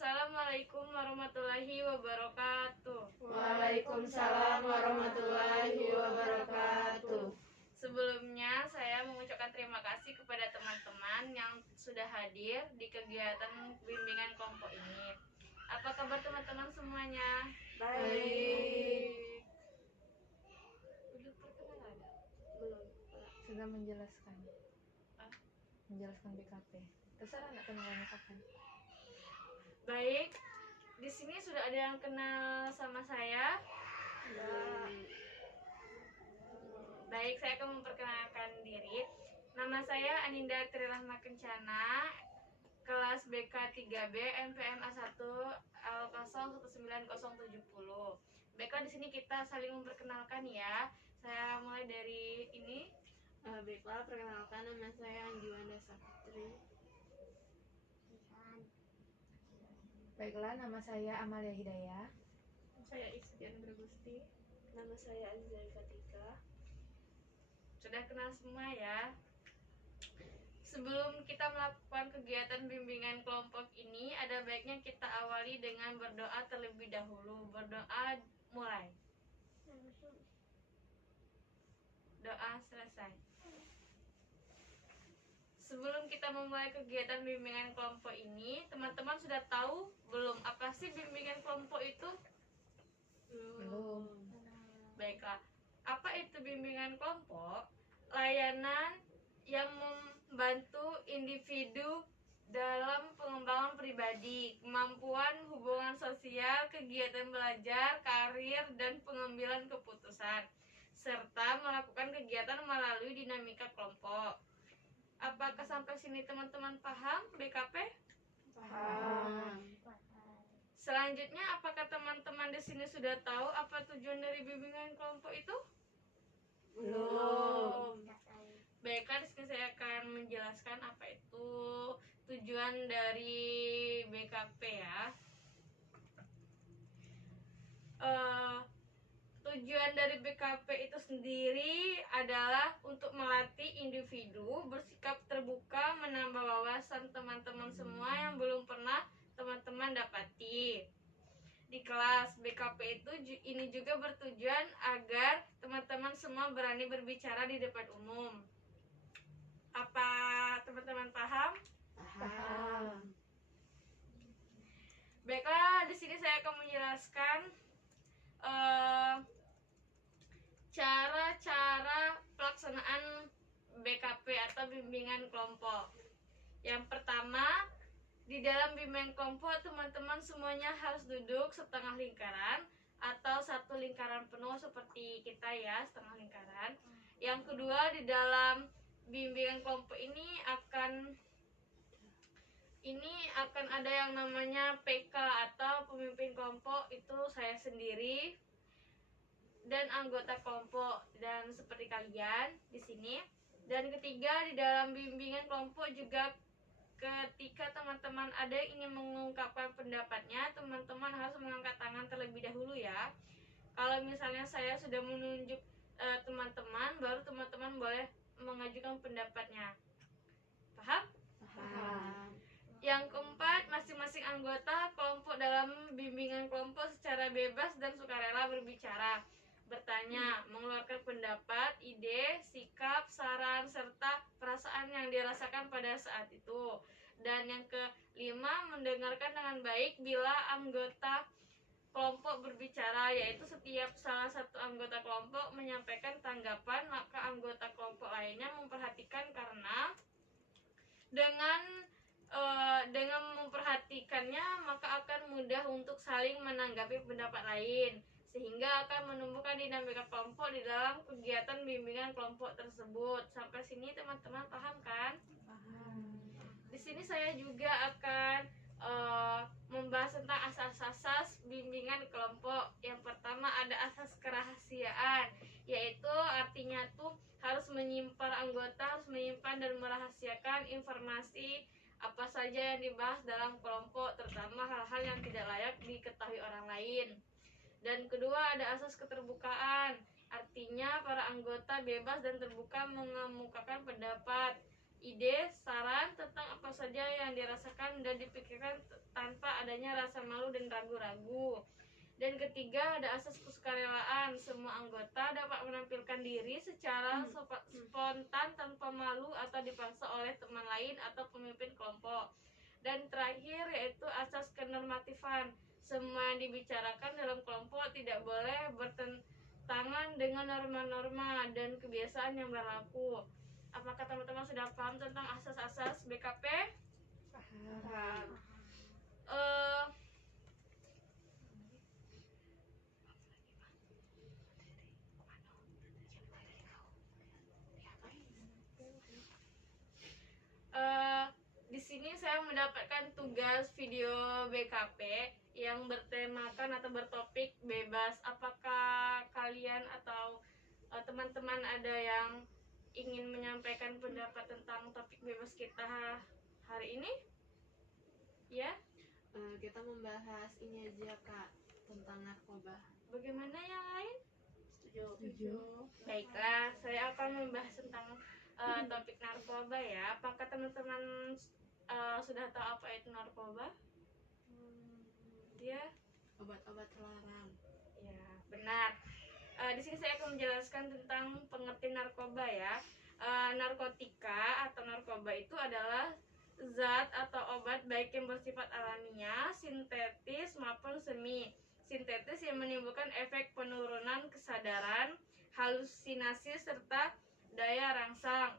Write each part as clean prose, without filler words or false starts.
Assalamualaikum warahmatullahi wabarakatuh. Waalaikumsalam warahmatullahi wabarakatuh. Sebelumnya saya mengucapkan terima kasih kepada teman-teman yang sudah hadir di kegiatan bimbingan kelompok ini. Apa kabar teman-teman semuanya? Baik. Udah perkenalan? Belum. Sudah menjelaskan BKP. Terserah nak kenalannya kapan. Baik, di sini sudah ada yang kenal sama saya. Baik, saya akan memperkenalkan diri. Nama saya Aninda Trirahma Kencana, kelas BK 3B NPM A1 L019070. Baiklah, di sini kita saling memperkenalkan ya. Saya mulai dari ini. Baiklah, perkenalkan nama saya Anjuanda Saputri. Baiklah, nama saya Amalia Hidayah. Saya Istian Bergusti. Nama saya Azizah Fatika. Sudah kenal semua ya. Sebelum kita melakukan kegiatan bimbingan kelompok ini, ada baiknya kita awali dengan berdoa terlebih dahulu. Berdoa mulai. Doa selesai. Sebelum kita memulai kegiatan bimbingan kelompok ini, teman-teman sudah tahu belum apa sih bimbingan kelompok itu? Belum. Baiklah, apa itu bimbingan kelompok? Layanan yang membantu individu dalam pengembangan pribadi, kemampuan hubungan sosial, kegiatan belajar, karir, dan pengambilan keputusan, serta melakukan kegiatan melalui dinamika kelompok. Apakah sampai sini teman-teman paham BKP? Paham. Selanjutnya, apakah teman-teman di sini sudah tahu apa tujuan dari bimbingan kelompok itu? Belum. Baiklah, di sini saya akan menjelaskan apa itu tujuan dari BKP ya. Tujuan dari BKP itu sendiri adalah untuk melatih individu bersikap terbuka, menambah wawasan teman-teman semua yang belum pernah teman-teman dapati di kelas. BKP itu ini juga bertujuan agar teman-teman semua berani berbicara di depan umum. Apa teman-teman paham? Paham. Baiklah, di sini saya akan menjelaskan cara-cara pelaksanaan BKP atau bimbingan kelompok. Yang pertama, di dalam bimbingan kelompok teman-teman semuanya harus duduk setengah lingkaran atau satu lingkaran penuh seperti kita ya, setengah lingkaran. Yang kedua, di dalam bimbingan kelompok ini akan ada yang namanya PK atau pemimpin kelompok, itu saya sendiri dan anggota kelompok dan seperti kalian di sini. Dan ketiga, di dalam bimbingan kelompok juga ketika teman-teman ada yang ingin mengungkapkan pendapatnya, teman-teman harus mengangkat tangan terlebih dahulu ya. Kalau misalnya saya sudah menunjuk teman-teman, baru teman-teman boleh mengajukan pendapatnya. Paham? Paham. Yang keempat, masing-masing anggota kelompok dalam bimbingan kelompok secara bebas dan sukarela berbicara, bertanya, mengeluarkan pendapat, ide, sikap, saran, serta perasaan yang dirasakan pada saat itu. Dan yang kelima, mendengarkan dengan baik bila anggota kelompok berbicara, yaitu setiap salah satu anggota kelompok menyampaikan tanggapan, maka anggota kelompok lainnya memperhatikan, karena dengan memperhatikannya maka akan mudah untuk saling menanggapi pendapat lain, sehingga akan menumbuhkan dinamika kelompok di dalam kegiatan bimbingan kelompok tersebut. Sampai sini teman-teman paham kan? Paham. Di sini saya juga akan membahas tentang asas-asas bimbingan kelompok. Yang pertama ada asas kerahasiaan, yaitu artinya tuh harus harus menyimpan dan merahasiakan informasi apa saja yang dibahas dalam kelompok, terutama hal-hal yang tidak layak diketahui orang lain. Dan kedua ada asas keterbukaan, artinya para anggota bebas dan terbuka mengemukakan pendapat, ide, saran tentang apa apa saja yang dirasakan dan dipikirkan tanpa adanya rasa malu dan ragu-ragu. Dan ketiga, ada asas kesukarelaan. Semua anggota dapat menampilkan diri secara spontan tanpa malu atau dipaksa oleh teman lain atau pemimpin kelompok. Dan terakhir yaitu asas kenormatifan. Semua yang dibicarakan dalam kelompok tidak boleh bertentangan dengan norma-norma dan kebiasaan yang berlaku. Apakah teman-teman sudah paham tentang asas-asas BKP? Paham. Eh, di sini saya mendapatkan tugas video BKP yang bertemakan atau bertopik bebas. Apakah kalian atau teman-teman ada yang ingin menyampaikan pendapat tentang topik bebas kita hari ini? Ya, Kita membahas ini aja Kak, tentang narkoba. bagaimana yang lain? Setuju. Baiklah, saya akan membahas tentang topik narkoba ya. Apakah teman-teman sudah tahu apa itu narkoba? Ya, Obat-obat terlarang. ya benar. Di sini saya akan menjelaskan tentang pengertian narkoba ya. Narkotika atau narkoba itu adalah zat atau obat baik yang bersifat alamiah, sintetis maupun semi sintetis yang menimbulkan efek penurunan kesadaran, halusinasi serta daya rangsang.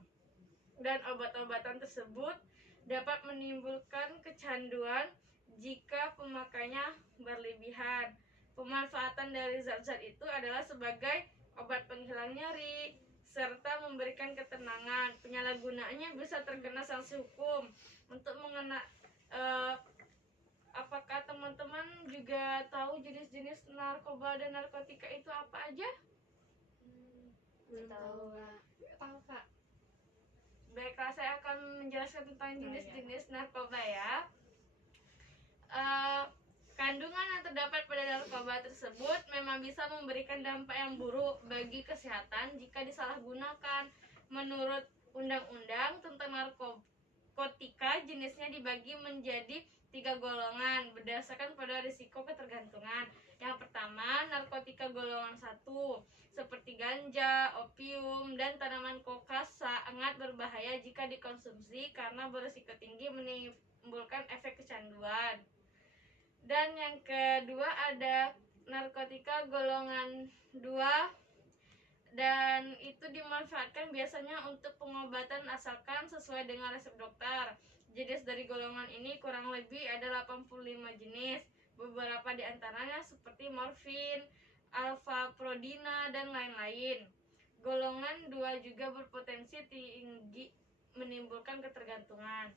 Dan obat-obatan tersebut dapat menimbulkan kecanduan jika pemakainya berlebihan. Pemanfaatan dari zat-zat itu adalah sebagai obat penghilang nyeri serta memberikan ketenangan. Penyalahgunaannya bisa terkena sanksi hukum. Untuk apakah teman-teman juga tahu jenis-jenis narkoba dan narkotika itu apa aja? Belum tahu Kak. Tahu Kak. Baiklah, saya akan menjelaskan tentang jenis-jenis narkoba ya. Kandungan yang terdapat pada narkoba tersebut memang bisa memberikan dampak yang buruk bagi kesehatan jika disalahgunakan. Menurut Undang-Undang tentang narkotika, jenisnya dibagi menjadi 3 golongan berdasarkan pada risiko ketergantungan. Yang pertama, narkotika golongan 1 seperti ganja, opium, dan tanaman kokas sangat berbahaya jika dikonsumsi karena berisiko tinggi menimbulkan efek kecanduan. Dan yang kedua ada narkotika golongan 2 dan itu dimanfaatkan biasanya untuk pengobatan asalkan sesuai dengan resep dokter. Jenis dari golongan ini kurang lebih ada 85 jenis. Beberapa di antaranya seperti morfin, alfa-prodina, dan lain-lain. Golongan 2 juga berpotensi tinggi menimbulkan ketergantungan.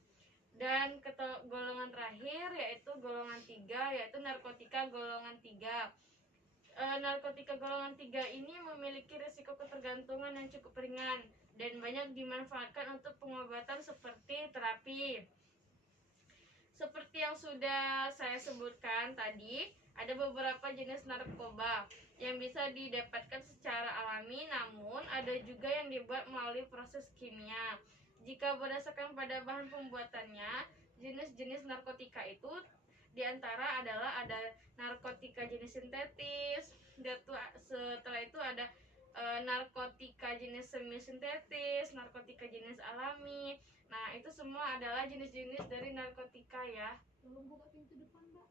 Dan golongan terakhir yaitu golongan 3 yaitu narkotika golongan 3. Narkotika golongan 3 ini memiliki risiko ketergantungan yang cukup ringan dan banyak dimanfaatkan untuk pengobatan seperti terapi. Seperti yang sudah saya sebutkan tadi, ada beberapa jenis narkoba yang bisa didapatkan secara alami, namun ada juga yang dibuat melalui proses kimia. Jika berdasarkan pada bahan pembuatannya, jenis-jenis narkotika itu diantara adalah ada narkotika jenis sintetis, setelah itu ada narkotika jenis semi sintetis, narkotika jenis alami. Nah, itu semua adalah jenis-jenis dari narkotika ya. Belum buka pintu depan, Mbak.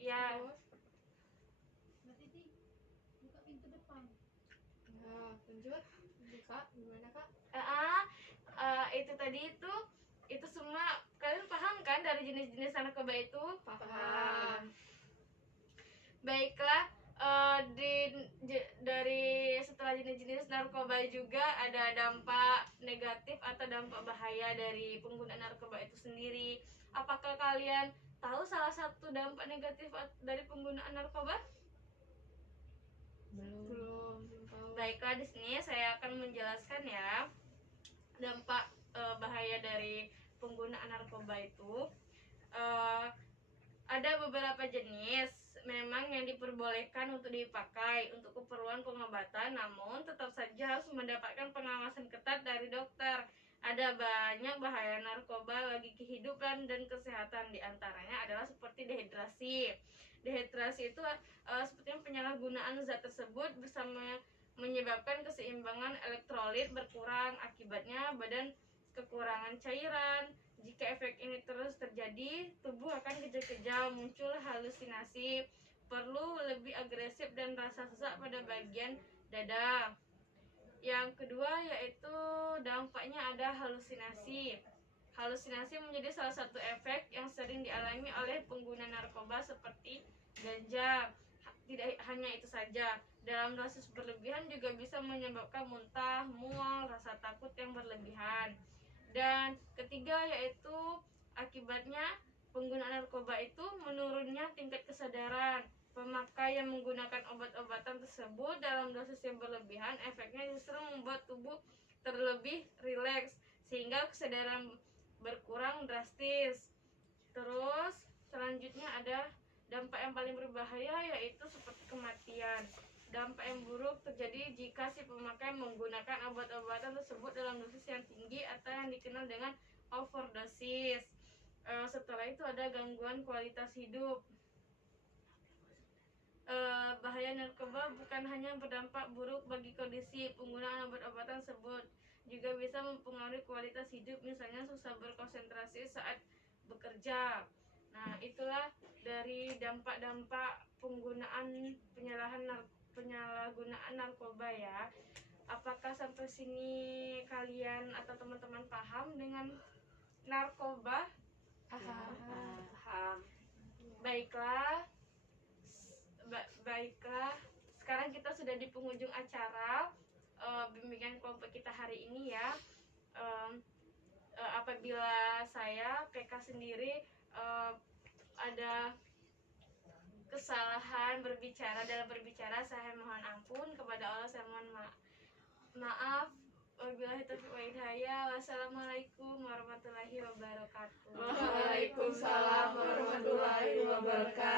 Ya, Mbak Titi, buka pintu depan. Ya, lanjut. Kak, gimana Kak? itu tadi itu semua kalian paham kan dari jenis-jenis narkoba itu? Paham. Baiklah, dari setelah jenis-jenis narkoba juga ada dampak negatif atau dampak bahaya dari penggunaan narkoba itu sendiri. Apakah kalian tahu salah satu dampak negatif dari penggunaan narkoba? Belum tahu. Baiklah, di sini saya akan menjelaskan ya dampak bahaya dari penggunaan narkoba itu. Ada beberapa jenis memang yang diperbolehkan untuk dipakai untuk keperluan pengobatan, namun tetap saja harus mendapatkan pengawasan ketat dari dokter. Ada banyak bahaya narkoba bagi kehidupan dan kesehatan, diantaranya adalah seperti dehidrasi. Dehidrasi itu seperti penyalahgunaan zat tersebut bersama menyebabkan keseimbangan elektrolit berkurang, akibatnya badan kekurangan cairan. Jika efek ini terus terjadi, tubuh akan kejang-kejang, muncul halusinasi, perlu lebih agresif dan rasa sesak pada bagian dada. Yang kedua yaitu dampaknya ada halusinasi. Halusinasi menjadi salah satu efek yang sering dialami oleh pengguna narkoba seperti ganja. Tidak hanya itu saja, dalam dosis berlebihan juga bisa menyebabkan muntah, mual, rasa takut yang berlebihan. Dan ketiga yaitu akibatnya pengguna narkoba itu menurunnya tingkat kesadaran. Pemakai yang menggunakan obat-obatan tersebut dalam dosis yang berlebihan, efeknya justru membuat tubuh terlebih rileks sehingga kesadaran berkurang drastis. Terus selanjutnya ada dampak yang paling berbahaya yaitu seperti kematian. Dampak yang buruk terjadi jika si pemakai menggunakan obat-obatan tersebut dalam dosis yang tinggi atau yang dikenal dengan overdosis. Setelah itu ada gangguan kualitas hidup. Bahaya narkoba bukan hanya berdampak buruk bagi kondisi penggunaan obat-obatan tersebut, juga bisa mempengaruhi kualitas hidup, misalnya susah berkonsentrasi saat bekerja. Nah, itulah dari dampak-dampak penyalahgunaan narkoba ya. Apakah sampai sini kalian atau teman-teman paham dengan narkoba? Paham. Baiklah. Baiklah, sekarang kita sudah di penghujung acara bimbingan kelompok kita hari ini ya. Apabila saya PK sendiri ada kesalahan dalam berbicara, saya mohon ampun kepada Allah, saya mohon maaf. Wabillahi taufiq wal hidayah. Wassalamualaikum warahmatullahi wabarakatuh. Waalaikumsalam warahmatullahi wabarakatuh.